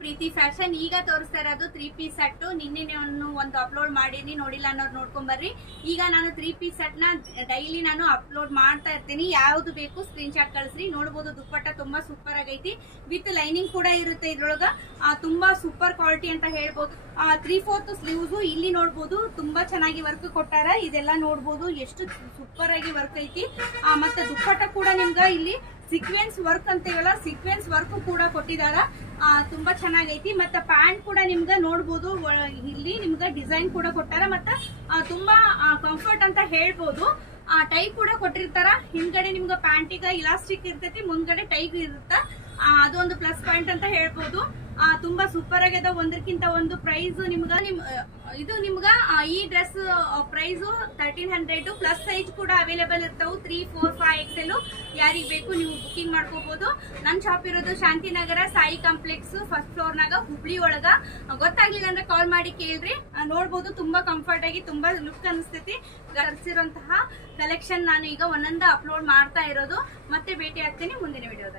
ಪ್ರೀತಿ fashion ಈಗ ತೋರಿಸ್ತಾ ಇರೋದು 3 ಪೀಸ್ ಸೆಟ್. ನಿನ್ನೆ ನಾನು ಒಂದು ಅಪ್ಲೋಡ್ ಮಾಡೀನಿ, ನೋಡಿಲ್ಲ ಅನ್ನೋರು ನೋಡ್ಕೊಂಡ್ ಬರ್ರಿ. ಈಗ ನಾನು 3 ಪೀಸ್ ಸೆಟ್ ನ ಡೈಲಿ ನಾನು ಅಪ್ಲೋಡ್ ಮಾಡ್ತಾ ಇರ್ತೀನಿ. ಯಾವ್ದು ಬೇಕು ಸ್ಕ್ರೀನ್ ಶಾಟ್ ಕಳಿಸ್ರಿ. ನೋಡಬಹುದು ದುಪ್ಪಟ್ಟ ತುಂಬಾ ಸೂಪರ್ ಆಗೈತಿ, ವಿತ್ ಲೈನಿಂಗ್ ಕೂಡ ಇರುತ್ತೆ. ಇದ್ರೊಳಗ ತುಂಬಾ ಸೂಪರ್ ಕ್ವಾಲಿಟಿ ಅಂತ ಹೇಳ್ಬೋದು. 3/4 ಸ್ಲೀವ್ಸ್ ಇಲ್ಲಿ ನೋಡಬಹುದು, ತುಂಬಾ ಚೆನ್ನಾಗಿ ವರ್ಕ್ ಕೊಟ್ಟಾರ. ಇದೆಲ್ಲ ನೋಡಬಹುದು ಎಷ್ಟು ಸೂಪರ್ ಆಗಿ ವರ್ಕ್ ಐತಿ. ಮತ್ತೆ ದುಪ್ಪಟ್ಟ ಕೂಡ ನಿಮ್ಗ ಇಲ್ಲಿ ಸೀಕ್ವೆನ್ಸ್ ವರ್ಕ್ ಅಂತೀವಲ್ಲ, ಸೀಕ್ವೆನ್ಸ್ ವರ್ಕ್ ಕೂಡ ಕೊಟ್ಟಿದಾರ. ತುಂಬಾ ಚೆನ್ನಾಗೈತಿ. ಮತ್ತೆ ಪ್ಯಾಂಟ್ ಕೂಡ ನಿಮ್ಗ ನೋಡ್ಬೋದು, ಇಲ್ಲಿ ನಿಮ್ಗ ಡಿಸೈನ್ ಕೂಡ ಕೊಟ್ಟಾರ. ಮತ್ತೆ ತುಂಬಾ ಕಂಫರ್ಟ್ ಅಂತ ಹೇಳ್ಬೋದು. ಟೈ ಕೂಡ ಕೊಟ್ಟಿರ್ತಾರ. ಹಿಂದ್ಗಡೆ ನಿಮ್ಗ ಪ್ಯಾಂಟಿಗ ಇಲಾಸ್ಟಿಕ್ ಇರ್ತೈತಿ, ಮುಂದ್ಗಡೆ ಟೈಗ್ ಇರುತ್ತ. ಅದೊಂದು ಪ್ಲಸ್ ಪಾಯಿಂಟ್ ಅಂತ ಹೇಳ್ಬೋದು. ತುಂಬಾ ಸೂಪರ್ ಆಗ್ಯದ. ಒಂದಕ್ಕಿಂತ ಒಂದು ಪ್ರೈಸ್ ನಿಮ್ಗ ಇದು ನಿಮ್ಗ ಈ ಡ್ರೆಸ್ ಪ್ರೈಸ್ 1300. ಪ್ಲಸ್ ಸೈಜ್ ಕೂಡ ಅವೈಲೇಬಲ್ ಇರ್ತಾವು, 3, 4, 5 XL. ಯಾರಿಗ್ ಬೇಕು ನೀವು ಬುಕಿಂಗ್ ಮಾಡ್ಕೋಬಹುದು. ನನ್ ಶಾಪ್ ಇರೋದು Shantinagar Sai complex first floor ನಾಗ, ಹುಬ್ಳಿ ಒಳಗ. ಗೊತ್ತಾಗ್ಲಿಲ್ಲ ಅಂದ್ರೆ ಕಾಲ್ ಮಾಡಿ ಕೇಳ್ರಿ. ನೋಡ್ಬೋದು ತುಂಬಾ ಕಂಫರ್ಟ್ ಆಗಿ ತುಂಬಾ ಲುಕ್ ಅನಿಸ್ತೈತಿ. ಕರ್ಸಿರುವಂತಹ ಕಲೆಕ್ಷನ್ ನಾನು ಈಗ ಒಂದೊಂದ ಅಪ್ಲೋಡ್ ಮಾಡ್ತಾ ಇರೋದು. ಮತ್ತೆ ಭೇಟಿ ಆಗ್ತೀನಿ ಮುಂದಿನ ವಿಡಿಯೋದಾಗ.